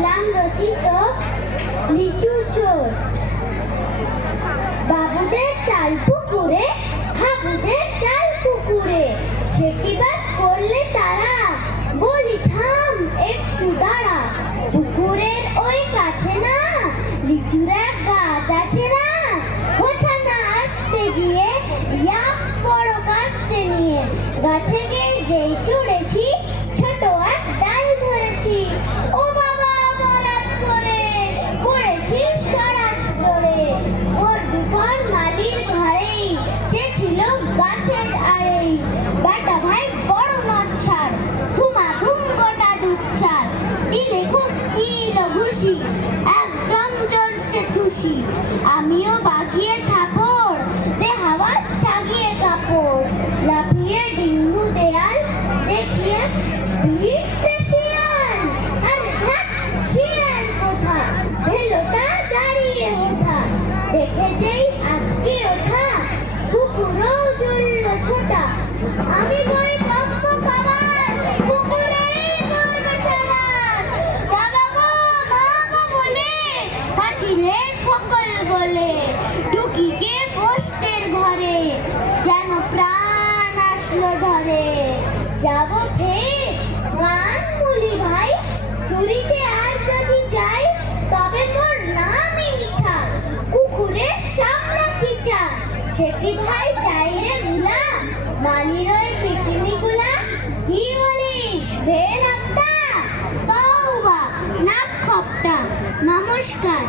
ইসলাম রচিত লিচু চোর। বাবুদের তাল পুকুরে, হাবুদের তাল পুকুরে, সে কি বাস করলে তারা, বলি থাম একটু দাঁড়া। পুকুরের ওই কাছে না লিচুর এক গাছ আছে না, ওখানে আসতে গিয়ে ইয়া বড় কাস্তে নিয়ে গাছে গিয়ে যেই চড়েছি, ছোট এক ডাল ধরেছি। ও বাবা মরাত করে পড়েছি সরাত জোরে, ওর দুপর মালির ঘরেই, সে ছিল গাছের আড়েই। বেটা ভাই বড় নচ্ছার, ধুমাধুম গোটা দুচ্ছার, দিলে খুব কিল ঘুষি, একদম জোরসে ঠুসি। আমিও বাগিয়ে থাপড়, দে হাওয়া চাগিয়ে কাপড়, লাফিয়ে ডিঙ্গু দেয়াল, দেখিয়ে ভিড়তে শিয়াল। আরে ধ্যাৎ, শিয়াল কোথা, ভেলোটা দাঁড়িয়ে ওঠা, দেখে যেই আটকে ওঠা, কুকুরও জুড়ল ছোটা। আমি বই কাম্য কাবার, কুকুরেই করবে সবার। বাবা গো মা গো বলে, পাঁচিলের ফকল গলে, ঢুকি গে পোস্টের ঘরে, যেন প্রাণ আসলো ধরে। যাব ফের গান মুলি ভাই, চুরিতে আর যদি যাই, তবে মোর নামই মিছা, কুকুরের চামড়া খিচা। সে কি ভাই চাই রে ভুলা, বালির ওই পিটুনি গুলা, কি বলিস ফের হপ্তা, তওবা নাক খপ্তা। নমস্কার।